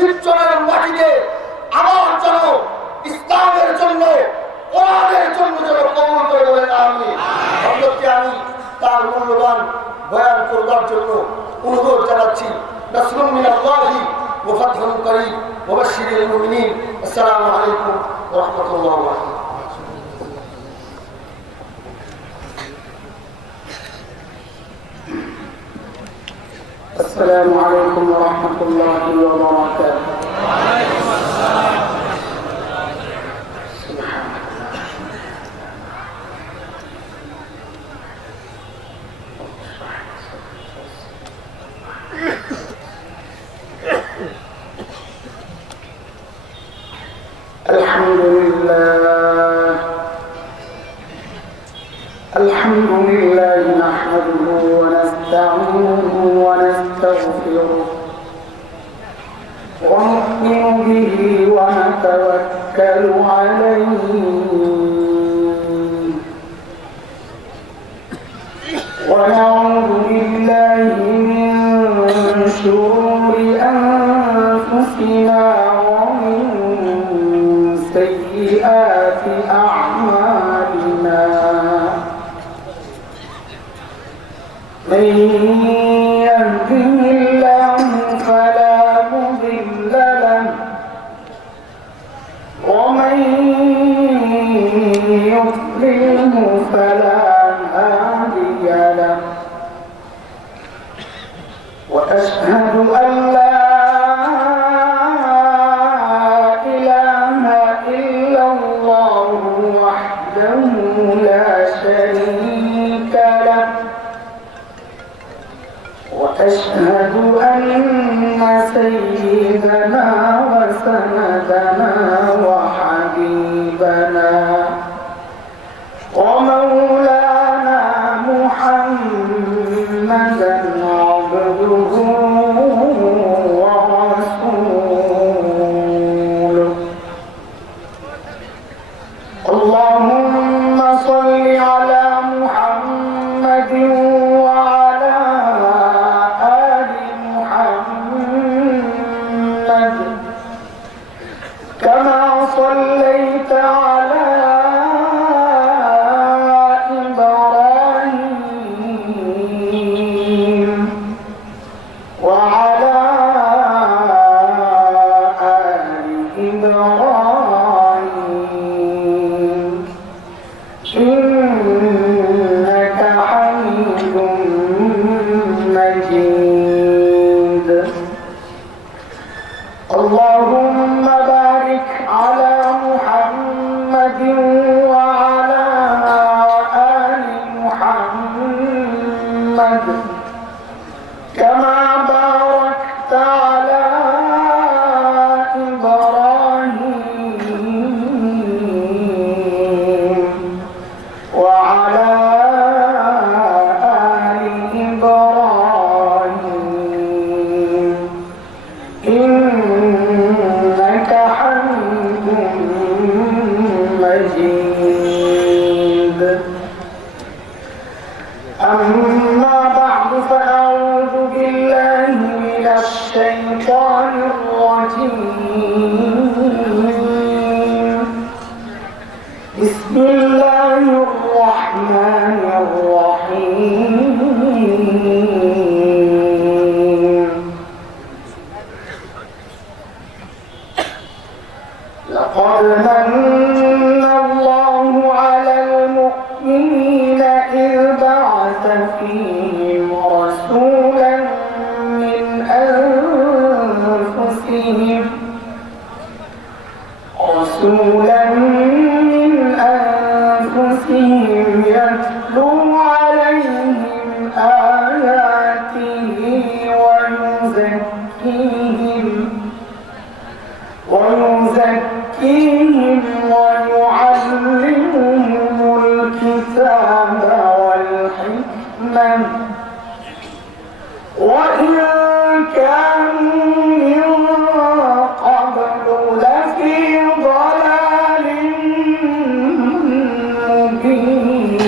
শিবচরের মাটিতে আমার জন্য, ইসলামের জন্য, কোরআনের জন্য যেন কবুল করে বলেন আমিন। হযরতকে আমি তার মূল্যবান বয়ান করবার জন্য অনুরোধ জানাচ্ছি। নাসরুম মিনাল্লাহি ওয়া ফাতহুন করিম ওয়া বাশশিরিল মুমিনিন। আসসালামু আলাইকুম ওয়া রাহমাতুল্লাহি ওয়া বারাকাতুহু। السلام عليكم ورحمة الله وبركاته. وعليكم السلام. الحمد لله نحمده ونستعينه ونستغفره ونؤمن به ونتوكل عليه ونعوذ بالله من شرور أنفسنا ومن سيئات أعمالنا. من يهده الله فلا مضل له ومن يضلله فلا هادي له. وأشهد أن لا إله إلا الله وحده لا شريك له. وأشهد أن سيدنا وسندنا وحبيبنا ومولانا محمدا عبده ورسوله. اللهم صل على محمد وعلى آل محمد كما صليت على إبراهيم وعلى آل إبراهيم إنك حميد مجيد. اللهم بارك على محمد وعلى آل محمد كما باركت على إبراهيم وعلى آل إبراهيم إنك حميد مجيد. أما بعد فأعوذ بالله من الشيطان الرجيم. بسم الله الرحمن الرحيم. لقد من الله على المؤمنين إذ بعث فيهم رسولا من أنفسهم يتلو عليهم آياته ويزكيهم ويعلمهم الكتاب والحكمة وإن كانوا من قبل لفي ضلال مبين.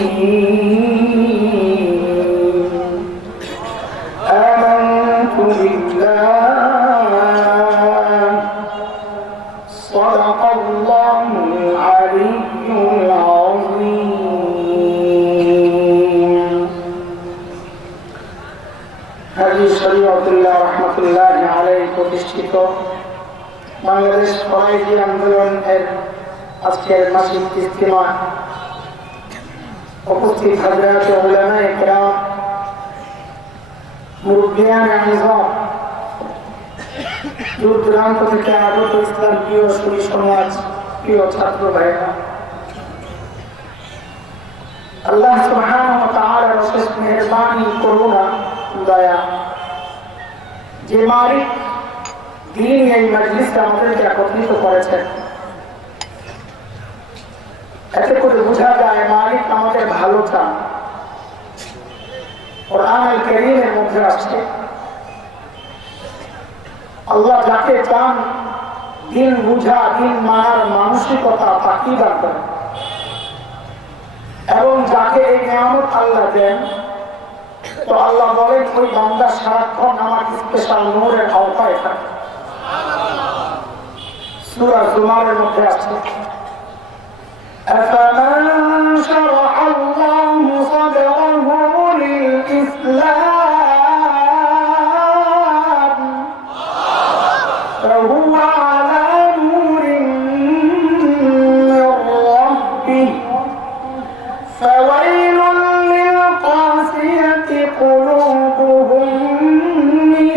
آمنت بالله এই প্রতিষ্ঠিত বাংলাদেশ ফরাইজি আন্দোলনের আজকের মাসিক ইজতিমা উপস্থিত হযরত উলামায়ে কেরাম, মুরব্বিয়ান আযম, দূর দূরান্ত থেকে আগত ইসলাম প্রিয় সুরী সমাজ, প্রিয় ছাত্র ভাইরা, আল্লাহ সুবহানাহু ওয়া তাআলার অশেষ মেহেরবানি, করুণা, দয়া, যে মালিক দিন এই মজলিসে আমাদেরকে একত্রিত করেছেন, এতে করে বোঝা যায় মালিক আমাদের ভালো চান। কোরআনুল কারীমের মধ্যে আছে আল্লাহ যাকে চান দিন বুঝা, দিন মানার মানসিকতা তাকেই দান করেন, এবং যাকে এই নিয়ামত আল্লাহ দেন তো আল্লাহ বলেন ওই বান্দা সারাক্ষণ আমার স্পেশাল নূরের আওতায় থাকে। সূরা জুমারের মধ্যে আছে أفمن شرح الله صدره للإسلام فهو على نور من ربه فويل للقاسية قلوبهم من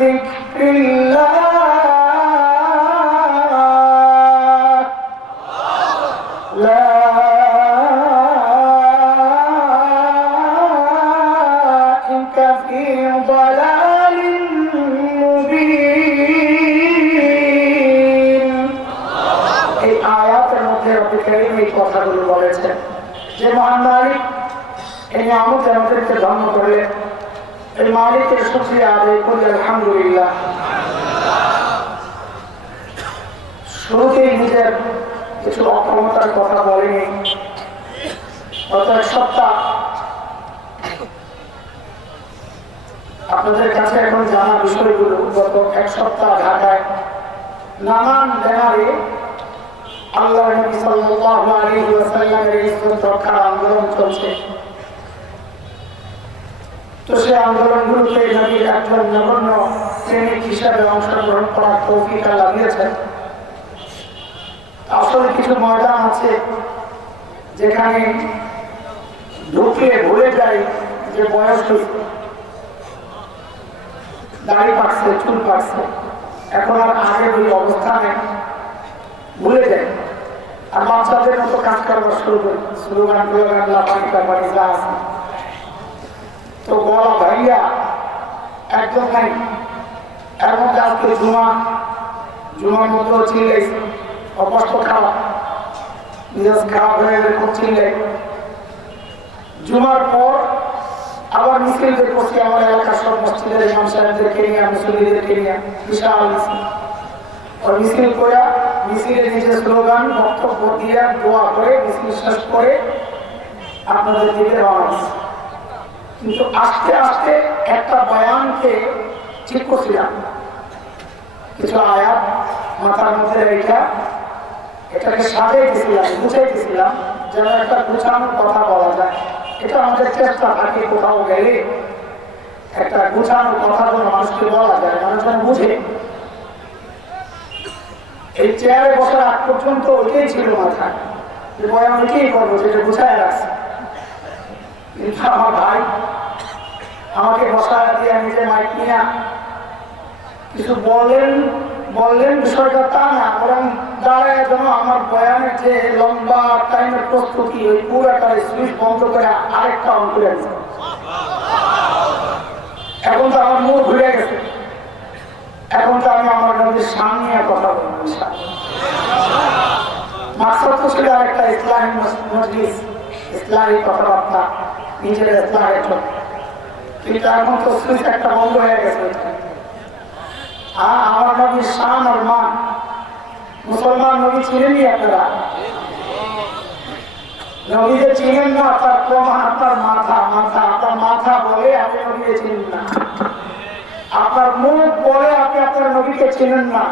ذكر الله أولئك في ضلال مبين। এই আয়াতের মধ্যে রব্বুল কারীম এই কথাগুলো বলেছেন যে মহান মালিক এই নিয়ামত আমাদেরকে ধন্য করলেন, এই মালিকের শুকরিয়া আদায় করি আলহামদুলিল্লাহ। শুরুতেই নিজের কিছু অক্ষমতার কথা বলেনি। গত এক সপ্তাহ আপনাদের কাছে এখন জানা বিষয়গুলো, গত এক সপ্তাহ ঢাকায় নানান ব্যানারে আল্লাহ নবী সাল্লাল্লাহু আলাইহি ওয়াসাল্লামের ইজ্জত রক্ষার আন্দোলন চলছে। তো সেই আন্দোলনগুলোতে নবীর একজন নগণ্য প্রেমিক হিসাবে অংশগ্রহণ করার তৌফিক আল্লাহ দিয়েছেন। আসলে কিছু ময়দান আছে যেখানে ঢুকলে ভুলে যায় যে বয়স হয়েছে, দাড়ি পাকছে, চুল পাকছে, এখন আর আগের ওই অবস্থানে ভুলে যায়। আর বাচ্চাদের মতো কাজ করা শুরু করে, স্লোগান টোগান লাফানিকা বাড়ি যা আছে, তো বলা ভাইয়া একদম নাই। এর মধ্যে আজকে জুমার মতো ছিল অবস্থা খারাপ, নিজের খারাপ হয়ে গেলে খুব চিনলে। জুমার পর আবার মিছিল বের করছি আমার এলাকার সব মসজিদের ইমাম সাহেবদেরকে নিয়ে, মুসল্লিদেরকে নিয়ে বিশাল মিছিল। ওই মিছিল করে মিছিলের নিজের স্লোগান বক্তব্য দিয়ে দোয়া করে মিছিল শেষ করে আপনাদের দিকে রওনা হচ্ছে। কিন্তু আস্তে আস্তে একটা বয়ানকে ঠিক করছিলাম, কিছু আয়াত মাথার মধ্যে রেখা এটাকে সাজাইতেছিলাম, গুছাইতেছিলাম, যেন একটা গুছানোর কথা বলা যায়। এটা আমাদের চেষ্টা থাকে কোথাও গেলে একটা গুছানোর কথা যেন মানুষকে বলা যায়, মানুষ যেন বুঝে। এই চেয়ারে বসার আগ পর্যন্ত ওইটাই ছিল মাথায়, যে বয়ান ওইটাই করবো, সেটা গুছায় রাখছে। কিন্তু আমার ভাই আমাকে বসায় দিয়ে নিজে মাইক নিয়ে কিছু বললেন বিষয়টা তা না, বরং দাঁড়ায় যেন আমার বয়ানের যে লম্বা টাইমের প্রস্তুতি ওই পুরাটা সুইচ বন্ধ করে আরেকটা অন করে দিচ্ছে। এখন তো আমার মুখ ঘুরে গেছে, এখন তো আমি আমার নদীর সামনে কথা বলবো। মাকসাদ তো ছিল আরেকটা ইসলামী মজলিস, ইসলামী কথাবার্তা, নিজের ইসলামের জন্য। কিন্তু এখন তো সুইচ একটা বন্ধ হয়ে গেছে। আমার নবীর শান আর মান, মুসলমান নবী চিনেনই আপনারা, নবীকে চিনেন না, তার প্রমাণ আপনার মাথা। আপনার মাথা বলে আপনি নবীকে চিনেন না, আপনার মুখ বলে আপনি আপনার নবীকে চিনেন না,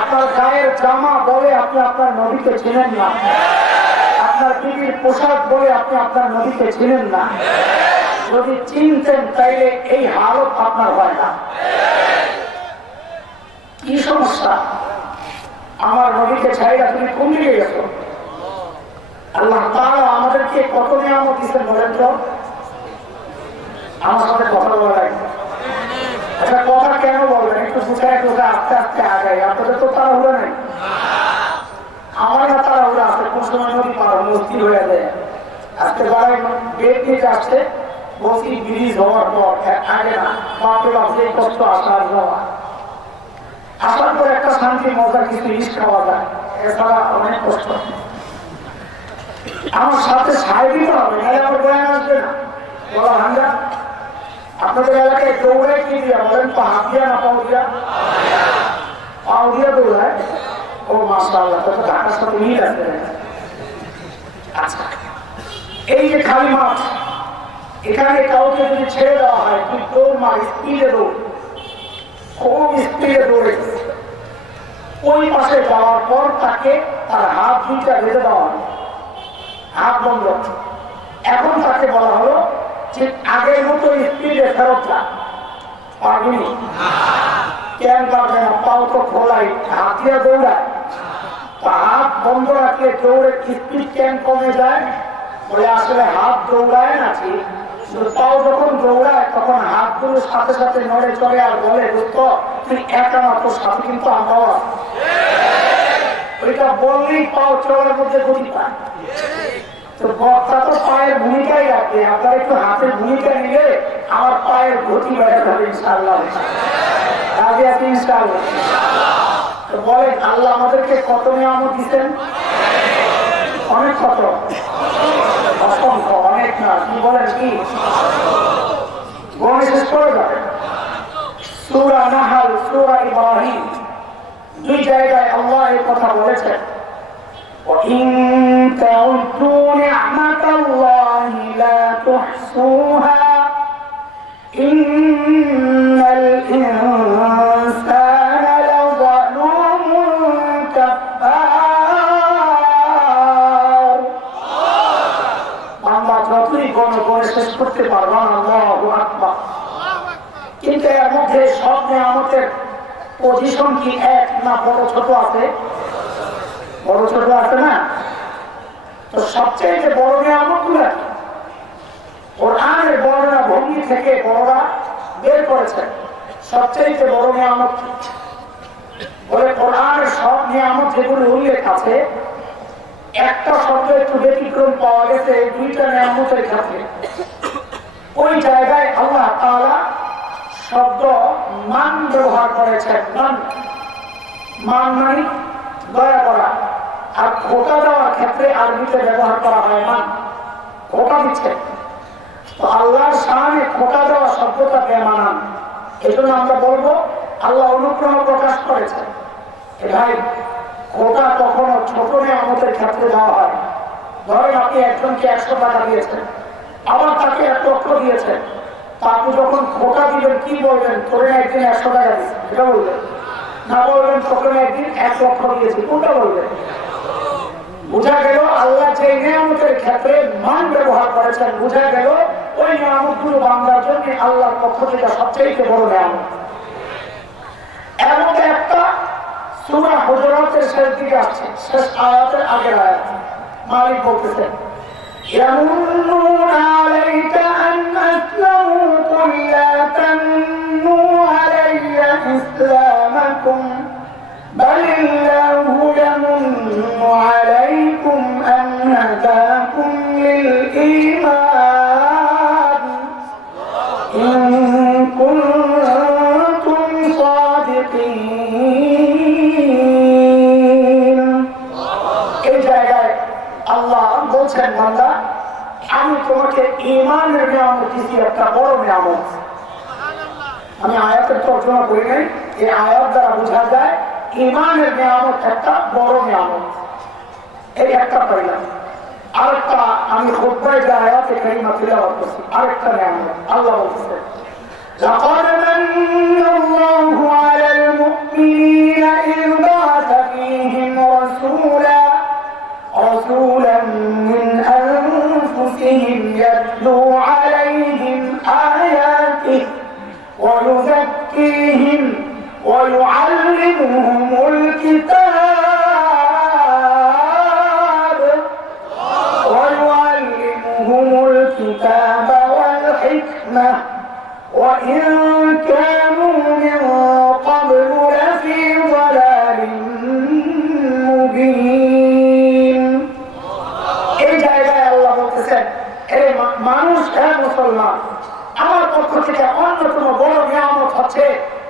আপনার গায়ের জামা বলে আপনি আপনার নবীকে চিনেন না, আপনার বিবির পোশাক বলে আপনি আপনার নবীকে চিনেন না। যদি চিনতেন তাইলে এই হালত আপনার হয় না। সমস্যা? আমার নবীকে ছাইরা তুমি কোন দিকে গেছো? আল্লাহ তাআলা আমাদেরকে কত নিয়ামত দিয়েছেন বলেন তো? আমার সাথে কথা বলা লাগবে। আচ্ছা, কথা কেন বলবেন একটু বুঝায় বুঝে আস্তে আস্তে আগাই। আপনাদের তো তাড়াহুড়া নেই, আমার না তাড়াহুড়া আছে। কোন সময় নদী পার মুশকিল হয়ে যায়। আজকে বাড়ি বেদ থেকে আসছে, বলছি ব্রিজ হওয়ার পর আগে না বাপরে বাপ যে কষ্ট আসার যাওয়া, আসার পর একটা শান্তি মজা কিছু ইস খাওয়া যায়, এছাড়া অনেক কষ্ট। আমার সাথে সাই দিতে হবে, নাহলে আমার বয়ান আসবে না। বলা ভাঙ্গা আপনাদের এলাকায় দৌড়ায় কি দিয়া বলেন তো? হাত দিয়া না পাও দিয়া? পাও দিয়া দৌড়ায়। ও মাশাআল্লাহ, তো ঢাকার সাথে মিল আছে। আচ্ছা, এই যে খালি মাঠ, এখানে কাউকে যদি ছেড়ে দেওয়া হয়, তুই দৌড় মার, স্পিডে দৌড়, খুব স্পিডে দৌড়ে ওই পাশে যাওয়ার পর তাকে তার হাত দুইটা বেঁধে দেওয়া হয়, হাত বন্ধ। এখন তাকে বলা হলো যে আগের মতো স্পিডে ফেরত যা। পারবি? কেন পারবে না? পাও তো খোলাই, হাত দিয়ে দৌড়ায়। হাত বন্ধ রাখলে দৌড়ে স্পিড কেন কমে যায়? বলে আসলে হাত দৌড়ায় না ঠিক, পাও যখন দৌড়ায় তখন হাতগুলোর সাথে সাথে নড়ে চলে আর বলে দোস্ত তুই একা না, তোর সাথে কিন্তু আমরাও আছি। ওইটা বললেই পাও চলার মধ্যে গতি পায়। তো বক্তা তো পায়ের ভূমিকাই রাখবে, আপনার একটু হাতের ভূমিকা নিলে আমার পায়ের গতি বেড়ে যাবে ইনশাআল্লাহ। রাজি আছি ইনশাআল্লাহ? তো বলেন আল্লাহ আমাদেরকে কত নিয়ামত দিচ্ছেন? অনেক। কত? অসংখ্য, অনেক না। কি বলেন? কি গণে শেষ করে যাবে। সূরা নাহল, সূরা ইব্রাহিম, দুই জায়গায় আল্লাহ এই কথা বলেছেন, وَإِن تَعُدُّوا نِعْمَةَ اللَّهِ لَا تُحْصُوهَا إِنَّ الْإِنسَانَ لَظَلُومٌ كَفَّارٌ। আমরা যতই গণে শেষ করতে পারবো না। আল্লাহু আকবার। কিন্তু এর মধ্যে সব নিয়ামতের পজিশন কি এক না বড় ছোট আছে? বড় ছোট আছে না? তো সবচেয়ে বড় নিয়ামত গুলা কোরআনের বর্ণনা ভঙ্গি থেকে বড়রা বের করেছেন। সবচেয়ে বড় নিয়ামত বলে কোরআনের সব নিয়ামত যেগুলো উল্লেখ আছে, একটা শব্দ একটু ব্যতিক্রম পাওয়া গেছে দুইটা নিয়ামতের ক্ষেত্রে। ওই জায়গায় আল্লাহ তাআলা শব্দ মান ব্যবহার করেছেন। মান মানে দয়া করা। আর খোটা দেওয়ার ক্ষেত্রে আরবিতে ব্যবহার করা হয় মান, খোটা দিচ্ছে। তো আল্লাহর সামনে খোটা দেওয়া শব্দটা বেমানান। এই জন্য আমরা বলবো আল্লাহ অনুগ্রহ প্রকাশ করেছেন। ভাই, খোটা কখনো ছোট নিয়ামতের ক্ষেত্রে দেওয়া হয়। ধরেন আপনি একজনকে 100 টাকা দিয়েছেন, আবার তাকে 1 লক্ষ দিয়েছেন, তা আপনি যখন খোটা দিবেন কি বলবেন? তোরে একদিন 100 টাকা দিচ্ছেন, এটা বলবেন না? বলবেন তোকে একদিন 1 লক্ষ দিয়েছি, কোনটা বলবেন? বুঝা গেল আল্লাহ যে নিয়ামতের ক্ষেত্রে মান ব্যবহার করেছেন, বুঝা গেল ওই নিয়ামতগুলো বান্দার জন্য আল্লাহর পক্ষ থেকে সবচেয়ে বড় নিয়ামত। এর মধ্যে একটা সূরা হুজুরাতের শেষ দিকে আসছে, শেষ আয়াতের আগের আয়াত। মালিক বলতেছেন يَمُنُّونَ عَلَيْكَ أَنْ أَسْلَمُوا قُل لَّا تَمُنُّوا عَلَيَّ إِسْلَامَكُمْ بَلِ اللَّهُ يَمُنُّ عَلَيْكُمْ أَنْ هَدَاكُمْ لِلْإِيمَانِ إِن كُنتُمْ صَادِقِينَ। এই জায়গায় আল্লাহ বলছেন, বান্দা আমি তোমাকে ঈমানের নিয়ামত দিয়েছি, একটা বড় নিয়ামত। আমি আয়াতের তর্জমা করি নাই, এই আয়াত দ্বারা বোঝা যায় ঈমানের নিয়ামত একটা বড় নিয়ামত। এই একটা পাইলাম। আরেকটা আমি খুতবায় যে আয়াতে কারিমা তিলাওয়াত করছি, আরেকটা নিয়ামত আল্লাহ বলছেন لقد من الله على المؤمنين إذ بعث فيهم رسولا من أنفسهم يتلو عليهم آياته ويزكيهم ويعلمهم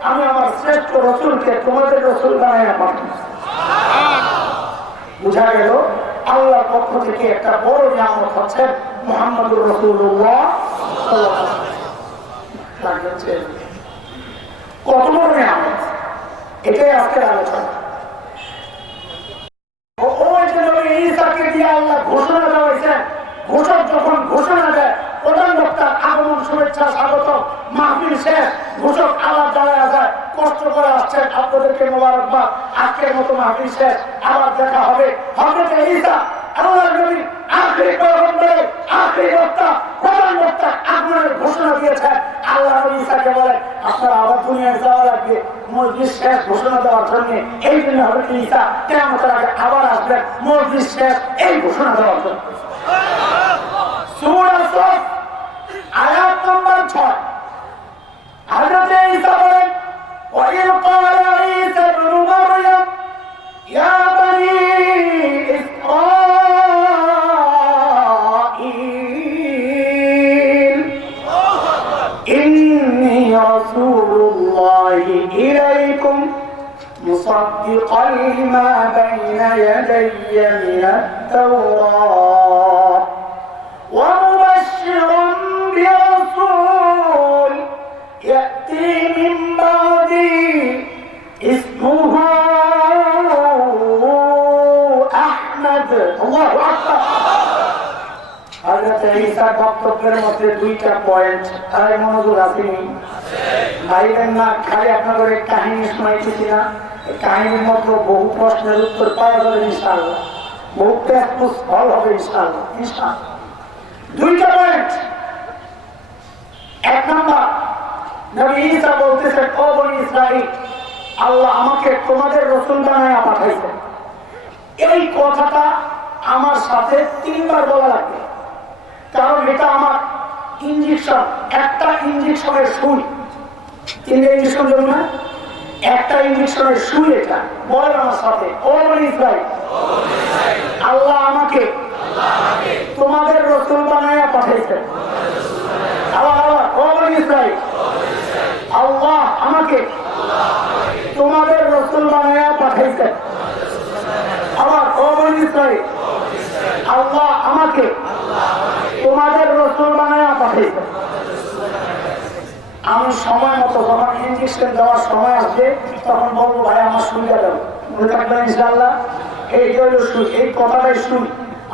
আমি আমার শ্রেষ্ঠ রসুলকে তোমাদের রসুল বানাইয়া পাঠাই। বুঝা গেল আল্লাহর পক্ষ থেকে একটা বড় নিয়ামত হচ্ছে মুহাম্মদুর রাসূলুল্লাহ সাল্লাল্লাহু আলাইহি ওয়াসাল্লাম। কত বড় নিয়ামত, এটাই আজকের আলোচনা। ওই যে নবী ঈসাকে দিয়ে আল্লাহ ঘোষণা দেওয়াইছেন, ঘোষক যখন ঘোষণা দেয়, প্রধান বক্তার আগমন, শুভেচ্ছা, স্বাগত, মাহফিল শেষ, ঘোষক আবার দাঁড়ায় যায়, কষ্ট করে আসছেন, আপনাদেরকে মোবারকবাদ, আজকের মতো মাহফিল শেষ, আবার দেখা হবে। হযরত ঈসা আল্লাহর নবী আখিরি পয়গম্বর, আখিরি বক্তা, প্রধান বক্তা আগমনের ঘোষণা দিয়েছেন। আল্লাহ নবী ঈসাকে বলেন আপনারা আবার দুনিয়ায় যাওয়া লাগবে মজলিস শেষ ঘোষণা দেওয়ার জন্য। এই জন্য হযরত ঈসা কিয়ামতের আগে আবার আসবেন মজলিস শেষ এই ঘোষণা দেওয়ার জন্য। সূরা সফ আয়াত নম্বর 6 হযরত ঈসা বলেন وَإِذْ قَالَ عِيسَى ابْنُ مَرْيَمَ يَا بَنِي إِسْرَائِيلَ إِنِّي رَسُولُ اللَّهِ إِلَيْكُمْ مُصَدِّقًا لِمَا بَيْنَ يَدَيَّ مِنَ التَّوْرَاةِ ومبشرا برسول يأتي من بعدي اسمه أحمد الله أكبر হযরত ঈসার বক্তব্যের মধ্যে দুইটা পয়েন্ট, তাই মনোযোগ আসেনি ভাইবেন না, খালি আপনাদের কাহিনী শোনাইতেছি না, কাহিনীর মধ্যে বহু প্রশ্নের উত্তর পাওয়া যাবে ইনশাআল্লাহ, বহু প্র্যাকটিস ফল হবে ইনশাআল্লাহ। ইনশাআল্লাহ দুইটা পয়েন্ট। এক নাম্বার, নবী ঈসা বলতেছেন ও বনি ইসরাঈল, আল্লাহ আমাকে তোমাদের রাসূল বানায়া পাঠাইছেন। এই কথাটা আমার সাথে 3 বার বলা লাগবে, কারণ এটা আমার ইনজেকশন, একটা ইনজেকশনের সুই। 3টা ইনজেকশন দেব না, একটা ইনজেকশনের সুই এটা। বলেন আমার সাথে, ও বনি ইসরাঈল, আল্লাহ আমাকে তোমাদের রাসূল বানায়া পাঠাইছেন। আল্লাহ ও বনি ইসরাঈল, আল্লাহ আমাকে তোমাদের রাসূল বানায়া পাঠাইছেন। আবার ও বনি ইসরাঈল, আল্লাহ আমাকে তোমাদের রাসূল বানায়া পাঠাইছেন। আমি সময় মতো যখন ইনজেকশন দেওয়ার সময় আসবে তখন বলবো ভাই আমার সুইটা দাও, মনে থাকবেন ইনশাআল্লাহ। এই যে হলো সুই, এই কথাটাই সুই,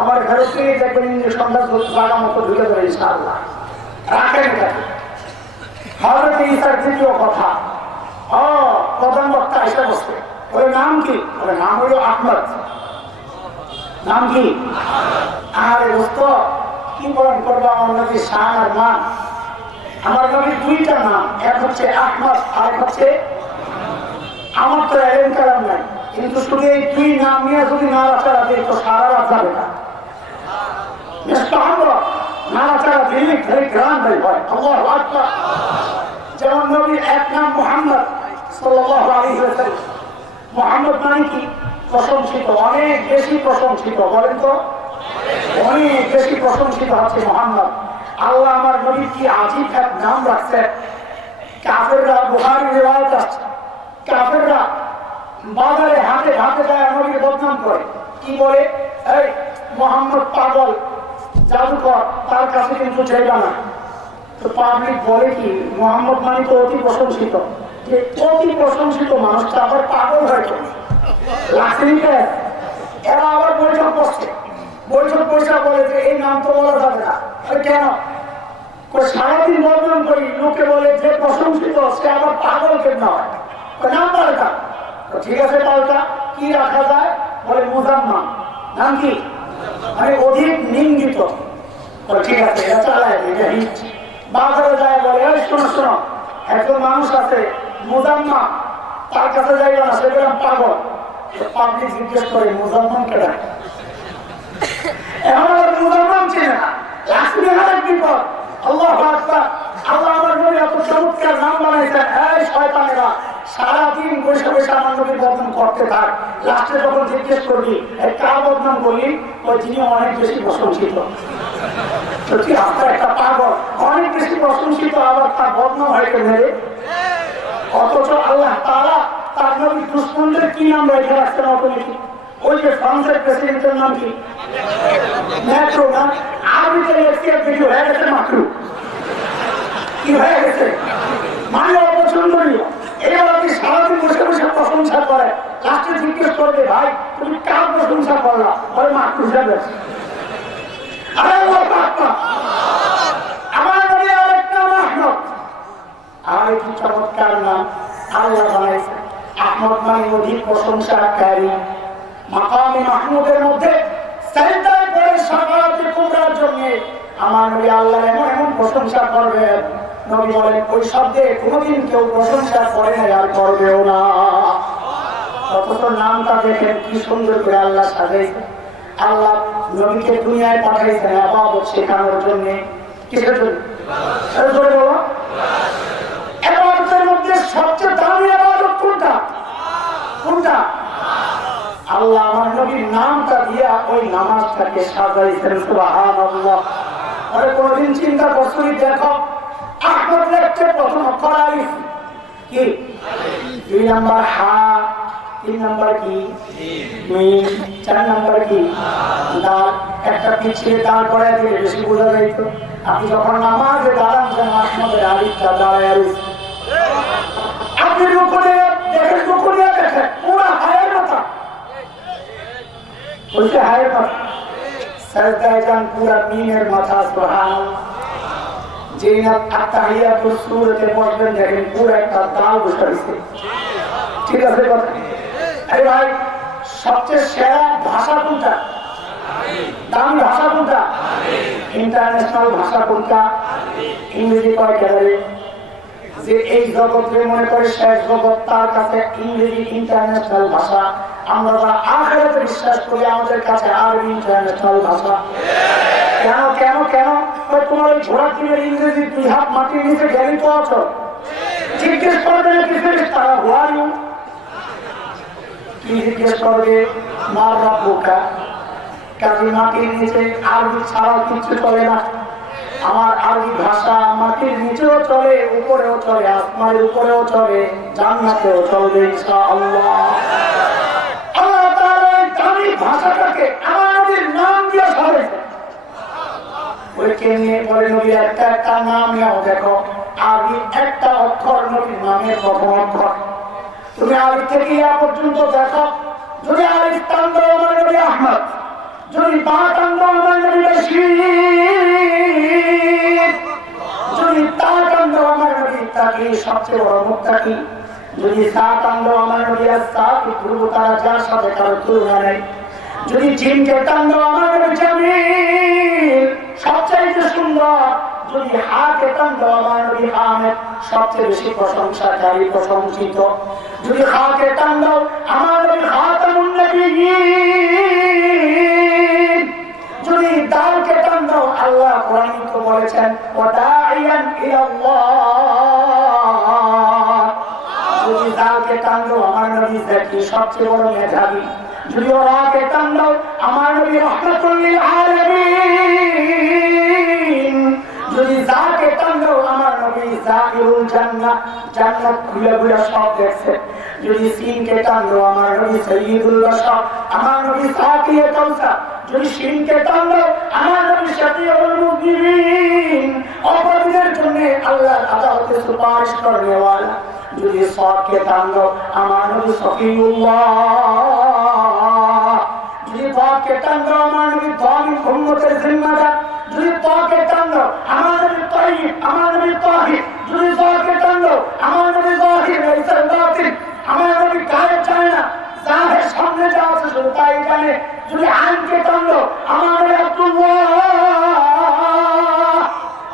আমার ঘরে থেকে দেখবেন ইনজেকশনটা জায়গা মতো ঢুকে দেবে ইনশাআল্লাহ। রাখেন এটাকে। হযরত ঈসার দ্বিতীয় কথা, প্রধান বক্তা এসে বসছে, ওর নাম কি? ওর নাম হলো আহমদ। নাম কি? আরে দোস্ত কি বলেন করবো, আমার নবী শান আর মান। আমার নবীর 2টা নাম, এক হচ্ছে আহমদ আর এক হচ্ছে আমার। তো এলেন কালাম নাই, কিন্তু শুধু এই 2 নাম নিয়ে যদি নাড়াচাড়া দিই তো সারা রাত যাবে না। নাড়াচাড়া দিলে ঘরে গ্রাম ভাই হয়। আল্লাহু আকবার। যেমন নবীর এক নাম মুহাম্মদ সাল্লাল্লাহু আলাইহি ওয়াসাল্লাম। মুহাম্মদ মানে কি? প্রশংসিত, অনেক বেশি প্রশংসিত। বলেন তো, অনেক বেশি প্রশংসিত হচ্ছে মুহাম্মদ। আল্লাহ আমার নবীর কি আজীব এক নাম রাখছেন। কাফেররা, বুখারীর রিওয়ায়াত আছে, কাফেররা বাজারে হাতে হাতে যায় নবীকে বদনাম করে। কি বলে? এই মুহাম্মদ পাগল, জাদুকর, তার কাছে কিন্তু যাইবা না। তো পাবলিক বলে কি মুহাম্মদ মানে তো অতি প্রশংসিত, যে অতি প্রশংসিত মানুষটা আবার পাগল হয়ে চলে লাগছে। এরা আবার বৈঠক বসছে, বৈঠক বসে বলে যে এই নাম তো বলা যাবে না। কেন? সারাদিন বদনাম করি, লোকে বলে যে প্রশংসিত সে আবার পাগল কেন হয়, নাম পাল্টা। ঠিক আছে পাল্টা, কি রাখা যায়? বলে মুজাম্মাম। নাম কি? মানে অধিক নিন্দিত। ঠিক আছে, এটা চালায়, এটা হিট। বাজারে যায় বলে এই শোনো শোনো, একজন মানুষ আছে মুজাম্মা, তার কাছে যাইবে না, সে বললাম পাগল। পাবলিক জিজ্ঞেস করে মুজাম্মাম কেডা? এখন আবার মুজাম্মাম চেনে না, লাস্টে আরেক বিপদ। আল্লাহু আকবার। আল্লাহ আমার নবী এত চমৎকার নাম বানাইছেন। এই শয়তানেরা সারাদিন বসে বসে আমার নবীর বদনাম করতে থাক। লাস্টে যখন জিজ্ঞেস করবি এই কার বদনাম করলি, ওই যিনি অনেক বেশি প্রশংসিত। সত্যি আপনার একটা পাগল, অনেক বেশি প্রশংসিত, আবার তার বদনাম হয় কেন? অথচ আল্লাহ তাআলা তার নবী দুশমনদের কি নাম রেখে রাখছেন অটোমেটিক? ওই যে ফ্রান্সের প্রেসিডেন্টের নাম কি? ম্যাক্রো না? আরবিতে লেখছে বেশি হয়ে গেছে মাকরু। কি হয়ে গেছে? মানে অপছন্দনীয়। এবার আপনি সারাদিন বসে বসে প্রশংসা করে, লাস্টে জিজ্ঞেস করবে ভাই তুমি কার প্রশংসা করলা? বলে মাকরু যাবে। আরে আমার নবী আরেক নাম আহমদ। আর কি চমৎকার নাম আল্লাহ বানাইছে। আহমদ মানে অধিক প্রশংসাকারী। মাকামে মাহমুদের মধ্যে সাজদায় পড়ে শাফাআতে কুবরার জন্য আমার নবী আল্লাহর এমন এমন প্রশংসা করবেন, নবী বলেন ওই শব্দে কোনোদিন কেউ প্রশংসা করে না আর করবেও না। অথচ নামটা দেখেন কি সুন্দর করে আল্লাহ সাজাইছে। আল্লাহ নবীকে দুনিয়ায় পাঠাইছেন ইবাদত শেখানোর জন্য। কিসের জন্য? বলো ইবাদতের মধ্যে সবচেয়ে দামি ইবাদত কোনটা? কোনটা? আল্লাহ আমার নবীর নামটা দিয়া ওই নামাজটাকে সাজাইছেন। সুবহানাল্লাহ। আরে কোনদিন চিন্তা করছুনি? দেখো আহমদ লেখছে প্রথম অক্ষর আলিফ, কি 2 নাম্বার হা, 3 নাম্বার কি মিম, 4 নাম্বার কি দাল। একটা পিছিয়ে দাঁড় করে দিলে বেশি বোঝা যাইতো। আপনি যখন নামাজে দাঁড়ান যেন আহমদের আলিফটা দাঁড়ায় রয়েছে। আপনি রুকুনে দেখেন, রুকুনে দেখেন পুরা হায়ের কথা বলছে, হায়ের কথা। সাজদায় যান পুরা মিমের মাথা। সুবহানাল্লাহ। যেই না আত্তাহিয়াতুস সূরাতে পড়বেন দেখেন পুরো একটা দাল বসে আছে। ঠিক আছে কথা? আরে ভাই সবচেয়ে সেরা ভাষা কোনটা? দামি ভাষা কোনটা? ইন্টারন্যাশনাল ভাষা কোনটা? ইংরেজি কয় ক্যালারে? যে এই জগতে মনে করে শেষ জগৎ, তার কাছে ইংরেজি ইন্টারন্যাশনাল ভাষা। আমরা যারা আখিরাতে বিশ্বাস করি আমাদের কাছে আরবি ইন্টারন্যাশনাল ভাষা। কেন কেন কেন? তোমার ওই ঘোড়া টিমের ইংরেজি 2 হাত মাটির নিচে গেলি তো আছো, জিজ্ঞেস করবে না কিছু তারা হুয়ারিউ কি জিজ্ঞেস করবে? মার রাব্বুকা। কাজী মাটির নিচে আরবি ছাড়া কিছু চলে না। আমার আরবি ভাষা মাটির নিচেও চলে, উপরেও চলে, আসমানের উপরেও চলে, জান্নাতেও চলবে ইনশাআল্লাহ। আল্লাহ তাআলা এই দামি ভাষাটাকে আমার নবীর নাম দিয়ে সাজাইছেন। ওইকে নিয়ে বলে নবী একটা একটা নাম নাও। দেখো আরবি একটা অক্ষর নবীর নামের প্রথম অক্ষর। তুমি আরবি থেকে ইয়া পর্যন্ত দেখো, যদি আলিফ টান দাও আমার নবী আহমদ, যদি বা টান দাও আমার নবী বশীর, যদি তা টান দাও আমার নবী তাকি, সবচেয়ে বড় মুত্তাকি, যদি সা টান দাও আমার নবী আস-সাকি, ধ্রুব তারা যার সাথে কারো তুলনা নেই, যদি জিনকে টান দাও আমার নবী জামিল, সবচাইতে সুন্দর, যদি হাকে টান দাও আমার নবী হামিদ, সবচেয়ে বেশি প্রশংসাকারী, প্রশংসিত, যদি হাকে টান দাও আমার নবী খাতামুন নবিয়্যিন, যদি দালকে টান দাও আল্লাহ কোরআনে তো বলেছেন ওয়াদাইয়ান ইলাল্লাহ, যদি দালকে টান দাও আমার নবী জাকি, সবচেয়ে বড় মেধাবী, যদি ওরাকে টান দাও আমার নবী রাহমাতুল লিল আলামিন, যদি যাকে টান দাও আমার নবী জাহিরুল জান্নাহ, জান্নাত খুলে খুলে সব দেখছে, যদি সিনকে টান দাও আমার নবী সাইয়্যিদুল বাশার, আমার নবী সাকিয়ে কাউসার, যদি সিনকে টান দাও আমার নবী শাফিউল মুজনিবিন, অপরাধীদের জন্য আল্লাহর আদালতে সুপারিশ করনেওয়ালা, যদি সাদকে টান দাও আমার নবী সফিউল্লাহ, যদি তাকে টান দাও আমার নবী দামিন উম্মতের জিম্মাদার, যদি তাকে টান দাও আমার নবী তাইয়্যিব, আমার নবী তাহির, যদি তাকে টান দাও আমার নবী যাহির লাইসা বাতিন, আমার নবী গায়েব জানে না, যাহের সামনে যা আছে শুধু তাই জানে, যদি আইনকে টান দাও আমার নবী আব্দুল্লাহ,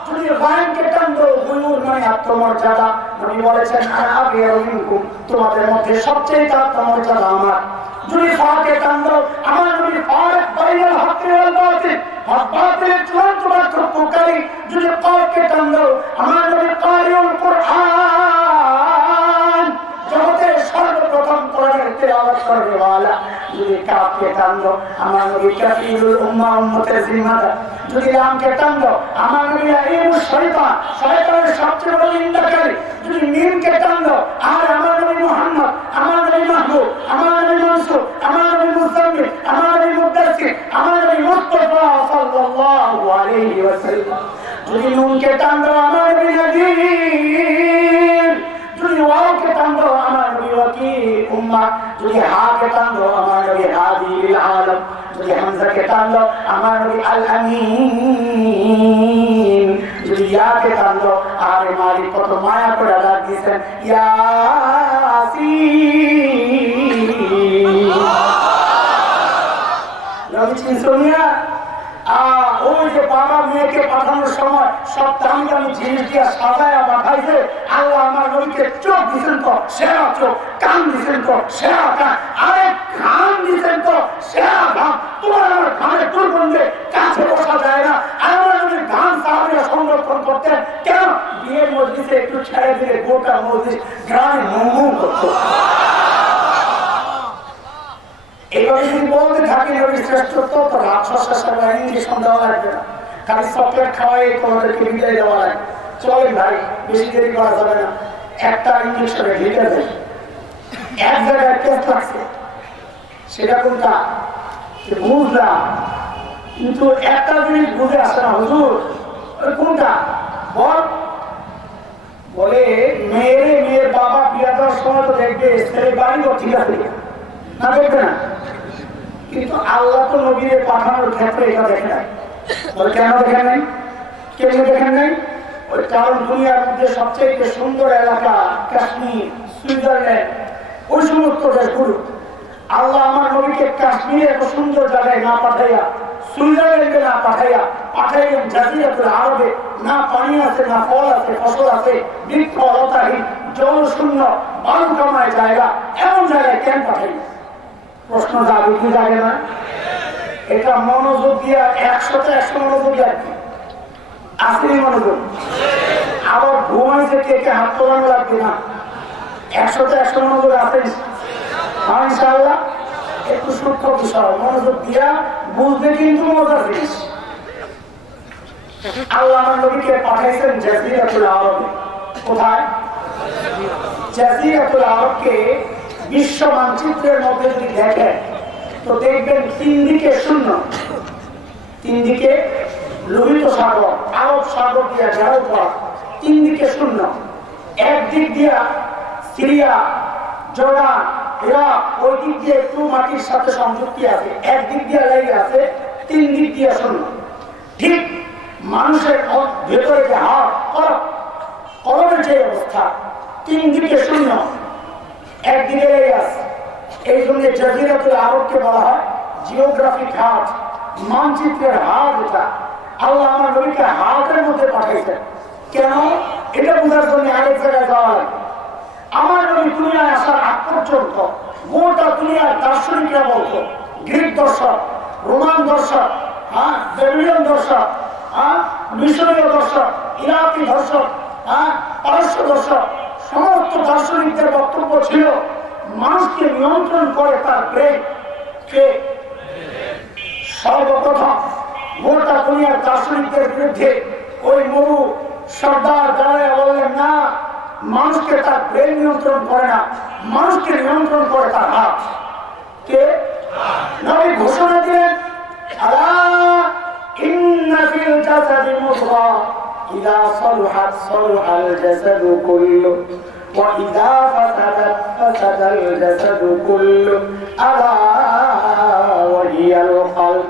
যদি গায়নকে টান দাও গুয়ুর মানে আত্মমর্যাদা, নবী বলেছেন আনা আবিয়ারু মিনকুম, তোমাদের মধ্যে সবচেয়ে আত্মমর্যাদা আমার, যদি ফাকে টান দাও আমার নবী ফারিক বাইনাল হক ওয়াল বাতিল, হক বাতিলের চূড়ান্ত পার্থক্যকারী, যদি কাফকে টান দাও আমার নবী কারিউল কুরআন, জগতের সর্বপ্রথম কোরআনের তেলাওয়াত করেওয়ালা, যদি কাফকে টানলো আমার নবী কাফিরুল উম্মাহ উম্মতের জিম্মাদার, যদি লামকে টানলো আমার নবী আইয়ুবুশ শয়তান শয়তানের সবচেয়ে বড় নিন্দাকারী, যদি মিমকে টানলো আর আমার নবী মুহাম্মদ, আমার নবী মাহবুব, আমার নবী মনসুর, আমার নবী মুজাম্মিল, আমার নবী মুদ্দাসসির, আমার নবী মুস্তাফা সাল্লাল্লাহু আলাইহি ওয়াসাল্লাম, যদি নুনকে টানলো আমার নবী নবীর, যদি ওয়াওকে টানলো আমার নবী ওয়াকিল উম্মাহ, যদি হাকে টানলো আমার নবী হাদি লিল আলাম, যদি হামজাকে টানলো আমার নবী আল আমিন, যদি ইয়াকে টানলো আর মালিক কত মায়া করে ডাক দিয়েছেন ইয়াসিন। নবী চিনসুনিয়া ওই যে বাবা মেয়েকে পাঠানোর সময় সব দামি দামি জিনিস দিয়ে সাজায়া পাঠাইছে, আল্লাহ আমার নবীকে চোখ দিচ্ছেন তো সেরা চোখ, কান দিচ্ছেন তো সেরা কান, আরে কান দিচ্ছেন তো সেরা কান, তোমার আমার কানে দুর্গন্ধে কাছে বসা যায় না। আর আমার নবীর গান সাহাবীরা সংরক্ষণ করতেন কেন? বিয়ের মজলিসে একটু ছেড়ে দিলে গোটা মজলিস গ্রামে মুমু করতো। এইভাবে যদি বলতে থাকি নবীর শ্রেষ্ঠত্ব, তো রাক্ষসের সবাই ইঞ্জেকশন দেওয়া লাগবে না, খালি চকলেট খাওয়াই তোমাদেরকে বিদায় দেওয়া লাগবে। চলেন ভাই, বেশি দেরি করা যাবে না, একটা ইঞ্জেকশনে ঢেকে দেয়, এক জায়গায় টেস্ট লাগছে, সেটা কোনটা বুঝলাম, কিন্তু একটা জিনিস বুঝে আসে না হুজুর, কোনটা বল? বলে মেয়ের বাবা বিয়ে দেওয়ার সময় তো দেখবে ছেলে বাড়ি ঠিক আছে না, দেখবে না, কিন্তু আল্লাহ তো নবীরে পাঠানোর ক্ষেত্রে এটা দেখে নাই। বলে কেন দেখেন নাই? কেন দেখেন নাই? ওই কারণ দুনিয়ার মধ্যে সবচেয়ে সুন্দর এলাকা কাশ্মীর, সুইজারল্যান্ড, ওই সমস্ত দেশগুলো, আল্লাহ আমার নবীকে কাশ্মীরে এত সুন্দর জায়গায় না পাঠাইয়া, সুইজারল্যান্ডে না পাঠাইয়া পাঠাইলেন জাজিরাতুল আরবে, না পানি আছে, না ফল আছে, ফসল আছে, বৃক্ষ লতাহীন, জলশূন্য, বালুকাময় জায়গা, এমন জায়গায় কেন পাঠাইলেন? প্রশ্ন যাবে কি যাবে না? এটা মনোযোগ দিয়া 100 মনোযোগ লাগবে, আসলে মনোযোগ। আবার ঘুমাইছে কে হাত তোলানো লাগবে না, 100 মনোযোগ আছে ইনশাআল্লাহ। একটু সূক্ষ্ম বিষয়, মনোযোগ দিয়া বুঝতে কিন্তু মজা জিনিস। আল্লাহ আমার নবীকে পাঠাইছেন জাজিরাতুল আরবে। কোথায়? জাজিরাতুল আরবকে বিশ্ব মানচিত্রের মধ্যে যদি দেখেন তো দেখবেন 3 দিকে শূন্য, 3 দিকে লোহিত সাগর, আরব সাগর দিয়া ঘেরাও করা, 3 দিকে শূন্য। একদিক দিয়া সিরিয়া, জর্ডান, ইরাক, ওই দিক দিয়ে একটু মাটির সাথে সংযুক্তি আছে, একদিক দিয়ে লেগে আছে, 3 দিক দিয়ে শূন্য। ঠিক মানুষের ভেতরে যে হাত কলমের যে অবস্থা, 3 দিকে শূন্য, একদিকে লেগে আছে। এই জন্য জাজিরাতুল আরবকে বলা হয় জিওগ্রাফিক হার্ট, মানচিত্রের হার্ট। এটা আল্লাহ আমার নবীকে হার্টের মধ্যে পাঠাইছেন। কেন? এটা বোঝার জন্য আরেক জায়গায় যাওয়া লাগে। আমার নবী দুনিয়ায় আসার আগ পর্যন্ত গোটা দুনিয়ার দার্শনিকরা বলতো, গ্রিক দর্শক, রোমান দর্শক, বেবিলিয়ন দর্শক, মিশরীয় দর্শক, ইরাকি দর্শক, পারস্য দর্শক, সমস্ত দার্শনিকদের বক্তব্য ছিল মানুষকে নিয়ন্ত্রণ করে তার ব্রেন। কে? সর্বপ্রথম গোটা দুনিয়ার দার্শনিকদের বিরুদ্ধে ওই মরু সর্দার দাঁড়ায় বললেন, না, মানুষকে তার ব্রেন নিয়ন্ত্রণ করে না, মানুষকে নিয়ন্ত্রণ করে তার হাত। কে? নবী ঘোষণা দিলেন, আলা ইন্না ফিল জাসাদি মুদগা ইযা সালুহাত সালুহাল জাসাদু কুল্লু ওয়া ইযা ফাসাদাত ফাসাদাল জাসাদু কুল্লু আলা ওয়া হিয়াল কলব।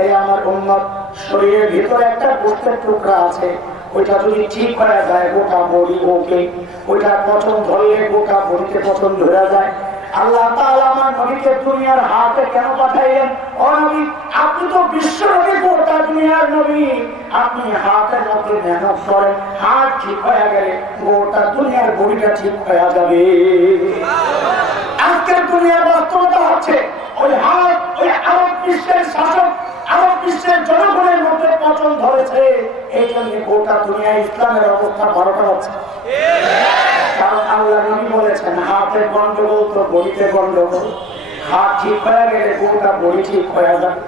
এই আমার উম্মত, শরীরের ভিতরে একটা গোস্তের টুকরা আছে, ওইটা যদি ঠিক করা যায় গোটা বডি ওকে, ওইটা পছন্দ ধরলে গোটা বডিতে পছন্দ ধরা যায়। আল্লাহ তাআলা আমার নবীকে দুনিয়ার হাতে কেন পাঠাইলেন? ও নবী, আপনি তো বিশ্ব নবী, গোটা দুনিয়ার নবী, আপনি হাতের মধ্যে মেহনত করেন, হাত ঠিক হয়ে গেলে গোটা দুনিয়ার বডিটা ঠিক হয়ে যাবে। আজকের দুনিয়ার বাস্তবতা হচ্ছে ওই হাত, ওই আরব বিশ্বের শাসক, আরব বিশ্বের জনগণের মধ্যে পচন ধরেছে, এই জন্য গোটা দুনিয়ায় ইসলামের অবস্থা 12টা হচ্ছে। কারণ আল্লাহ নবী বলেছেন, হাতে গন্ডগোল তো বডিতে গন্ডগোল, হাত ঠিক হয়ে গেলে গোটা বড়ি ঠিক হয়ে যাবে।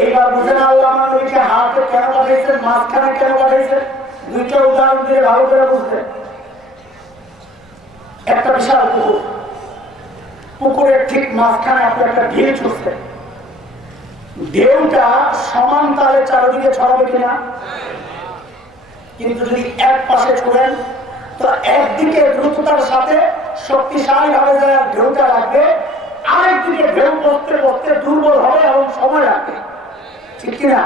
এইবার বুঝেন আল্লাহ আমার নবীকে হাতে কেন পাঠাইছেন, মাঝখানে কেন পাঠাইছেন? দুইটা উদাহরণ দিয়ে ভালো করে বুঝতেন। একটা বিশাল পুকুর, পুকুরের ঠিক মাঝখানে আপনি একটা ঢেউ ছুটছেন, ঢেউটা সমান তালে চারিদিকে ছড়াবে কিনা? কিন্তু যদি এক পাশে ছুড়েন তো একদিকে দ্রুততার সাথে শক্তিশালী ভাবে যায় ঢেউটা লাগবে, আরেকদিকে ঢেউ বসতে বসতে দুর্বল হবে এবং সময় লাগবে, ঠিক কিনা?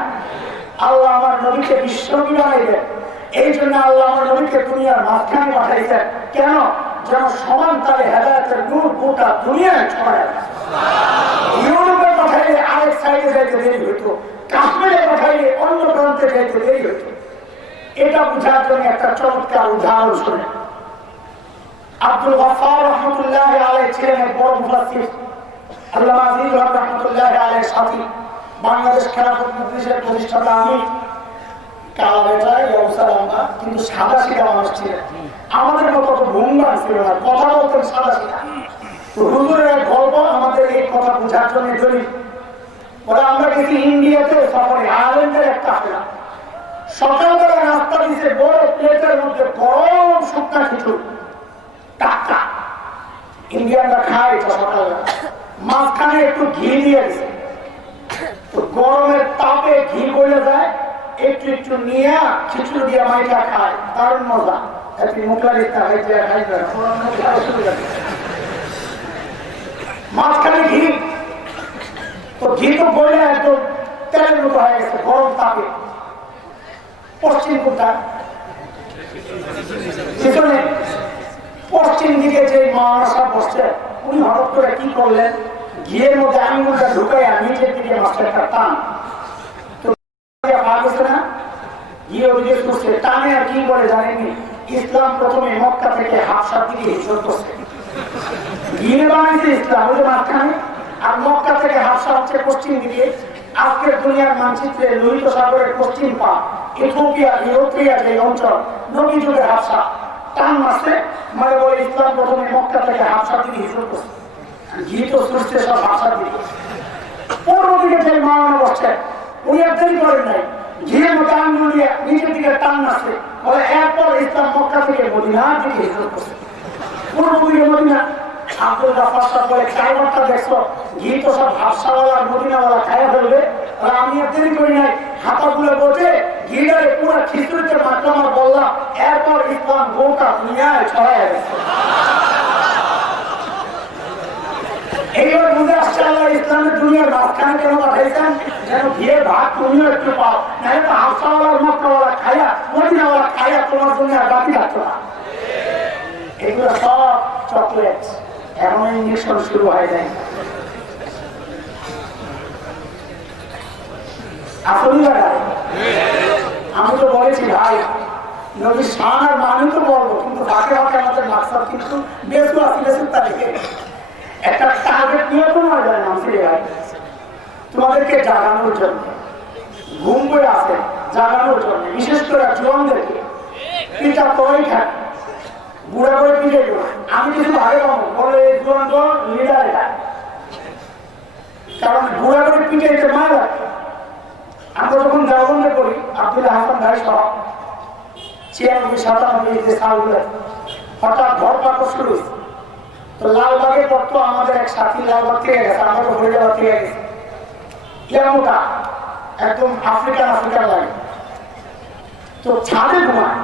আল্লাহ আমার নবীকে বিশ্বনবী বানাইবেন, এই জন্য আল্লাহ আমার নবীকে দুনিয়ার মাঝখানে পাঠাইছেন। কেন? যেন সমান তালে হেদায়েতের নূর গোটা দুনিয়ায় ছড়ায়। ইউরোপে পাঠাইলে আরেক সাইডে যাইতে দেরি হইতো, কাশ্মীরে পাঠাইলে অন্য প্রান্তে যাইতে দেরি হইতো। এটা বুঝার জন্য একটা চমৎকার উদাহরণ শুনে। আব্দুল গফফার রহমতুল্লাহ আলাইহি ছিলেন এক বড় মুফাসসির। আল্লামা আজিজুল হক রহমতুল্লাহ আলাইহির সাথী, বাংলাদেশ খেলাফত মজলিসের প্রতিষ্ঠাতা আমির। কালা বেটা, ইয়ৌসা লম্বা, কিন্তু সাদা সিধা মানুষ ছিলেন। আমাদের মতো তো ভুঙ্গান ছিল না, কথা বলতেন সাদা সিধা। তো হুজুরের গল্প আমাদের এই কথা বোঝার জন্য জরুরি। বলে আমরা গেছি ইন্ডিয়াতে সফরে, আয়ারল্যান্ডের একটা ফেরা। সকালবেলা নাস্তা দিছে বড় প্লেটের মধ্যে গরম শুকনা খিচুড়ি, টাটকা। ইন্ডিয়ানরা খায় এটা সকালবেলা। মাঝখানে একটু ঘি দিয়ে দিছে, তো গরমের তাপে ঘি বলে যায়, একটু একটু নিয়ে খিচুড়ি দিয়ে মাইটা খায়, দারুণ মজা। মাঝখানে ঘি, তো ঘি তো বলে একদম তেলের মতো হয়ে গেছে গরম তাপে। পশ্চিম কোনটা? পিছনে পশ্চিম দিকে যে মহারাষ্ট্র বসছে, উনি হঠাৎ করে কি করলেন, ঘিয়ের মধ্যে আঙুলটা ঢুকাইয়া নিচের দিকে মাছটা একটা টান, তো গেছে না, ঘিয়ে ওদিকে করছে টানে। আর কি বলে জানেননি? ইসলাম প্রথমে মক্কা থেকে হাবশার দিকে হিজরত করছে। ঘিয়ে বানাইছে ইসলাম ওই মাঝখানে, আর মক্কা থেকে হাবশা হচ্ছে পশ্চিম দিকে। আজকের দুনিয়ার মানচিত্রে লোহিত সাগরের পশ্চিম পা ইথিওপিয়া, ইউরোপিয়া যে অঞ্চল, নবী যুগের হাবশা টান মাসে মানে বলে ইসলাম প্রথমে মক্কা থেকে হাবশার দিকে হিজরত করছে। ঘি তো সৃষ্টি সব হাবশার দিকে। পূর্ব দিকে যে মাওলানা বসছেন, উনি আর দেরি করেন নাই, ঘিয়ের মতো আঙ্গুল দিয়ে নিচের দিকে টান মাসে বলে এরপর ইসলাম মক্কা থেকে মদিনার দিকে হিজরত করছে। পূর্ব দিকে মদিনা। আব্দুল গাফফার সাহেব বলে কারবারটা দেখছো, ঘি তো সব হাবশাওয়ালা মদিনাওয়ালা খাইয়া ফেলবে, আর আমি আর দেরি করি নাই, হাতাগুলো বসে ঘিটারে পুরো খিচুড়িতে মাত্রা আমার বললাম, এরপর ইসলাম গোটা দুনিয়ায় ছড়াইয়া গেছে। এইবার বুঝে আসছে আল্লাহ ইসলামের দুনিয়ার মাঝখানে কেন পাঠাইছেন, যেন ঘিয়ের ভাগ তুমিও একটু পাও, নাহলে তো হাবশাওয়ালা মক্কাওয়ালা খাইয়া মদিনাওয়ালা খাইয়া তোমার জন্য আর বাকি থাকতো না। এগুলো সব চকলেট, এমন ইঞ্জেকশন শুরু হয়ে যায়। আমি তো বলেছি ভাই, নবী শান আর মানু তো বলবো, কিন্তু ফাঁকে ফাঁকে আমাদের মাকসাদ কিন্তু বেসু আসি বেসু তারিখে একটা টার্গেট নিয়ে তো নয় যায় না ভাই, তোমাদেরকে জাগানোর জন্য, ঘুম করে আসে জাগানোর জন্য, বিশেষ করে জোয়ানদেরকে। পিতা তোরাই থাকে, বুড়া করে পিঠে দেবো, আমি কিছু ভাগে পাবো বলে জোয়ান তো লিডার এটা, কারণ বুড়া করে পিঠে দিতে মায় লাগে। আমরা যখন দেওবন্দে করি, আব্দুল হাসান ভাই সহ 96-97 যে সালগুলো হঠাৎ ঘর পাকড় শুরু হয়েছে। তো লালবাগে পড়তো আমাদের এক সাথী, লালবাগ থেকে গেছে, আমরা তো হরিয়াবাদ থেকে গেছি। ইয়ামুটা একদম আফ্রিকান লাগে, তো ছাদে ঘুমায়।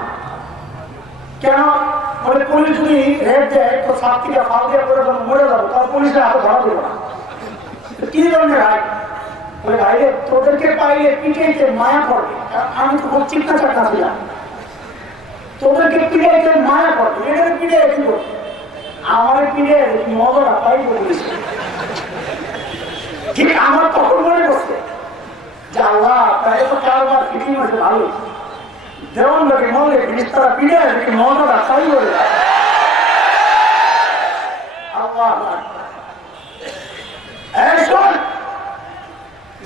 কেন বলে পুলিশ যদি রেড দেয় তো ছাদ থেকে ফাল দিয়ে করে যখন মরে যাবো, তখন পুলিশের হাতে ধরা দেবো না। কি ধরনের ভাই বলে, ভাই তোদেরকে পাইলে পিটাইতে মায়া পড়বে। আমি তো খুব চিন্তা চাকনা ছিলাম, তোদেরকে পিটাইতে মায়া পড়বে, এদের পিটাই কি করবে, আমার পিঠে মজা পাই বলেছে। ঠিক আমার তখন মনে করছে যে আল্লাহ তাই তো কারবার ফিটিং হয়েছে ভালো, দেওয়ান লোকে মনে ফিরিস্তারা পিঠে মজাটা তাই বলে।